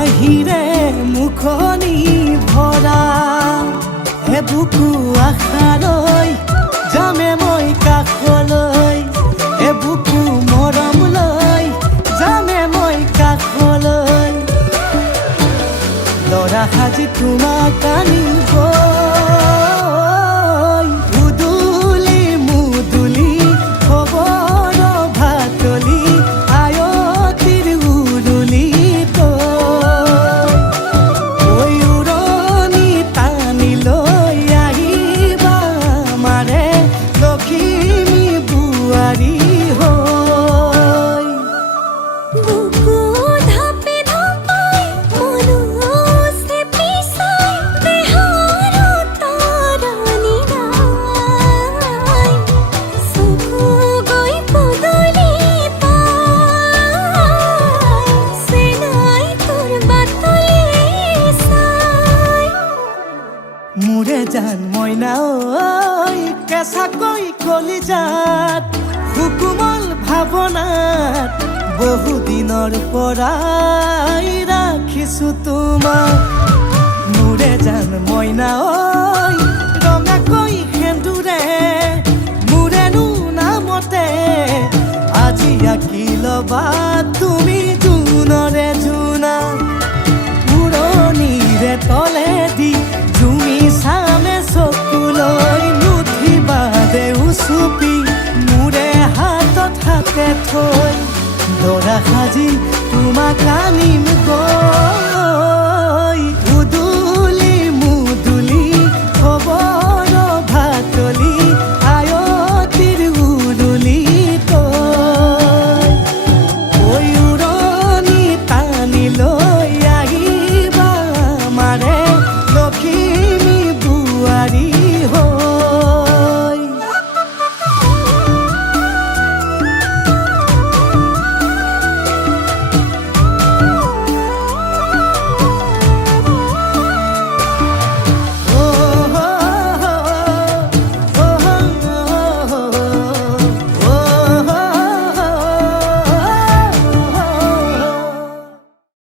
হাঁহিৰে মুখনি ভৰা বুকু আশালৈ যামে মই কাষলৈ বুকু মৰম লৈ যামে মই কাষলৈ লৰা সাজি তোমাক আনিব উদুলি মুদুলি খবৰ ভাতলি আয়তিৰ উৰুলি তই উৰণি টানি লৈ আহিবা মাৰে লখিমী বোৱাৰী হৈ বুকু ধাপে ধাপাই মনুছে পিছাই দেহৰ তৰণি নাই চকু গৈ পদূলি পাই চেনাই তোৰ বাটলি চাই মোৰে জান মইনা ঐ কেঁচাকৈ কলিজাত সুকুমল ভাৱনাত বহুদিনৰ পৰাই ৰাখিছো তোমাক মোৰে জান মইনা ঐ ৰঙাকৈ সেন্দুৰে মোৰেনো নামতে আজি আঁকি ল'বা তুমি জোনৰে জোনা উৰণিৰে তলেদি জুমি চামে চকুলৈ নুঠিবা দেউ চুপি মোৰে হাতত হাতে থৈ দৰা সাজি তোমাক আনিম গৈ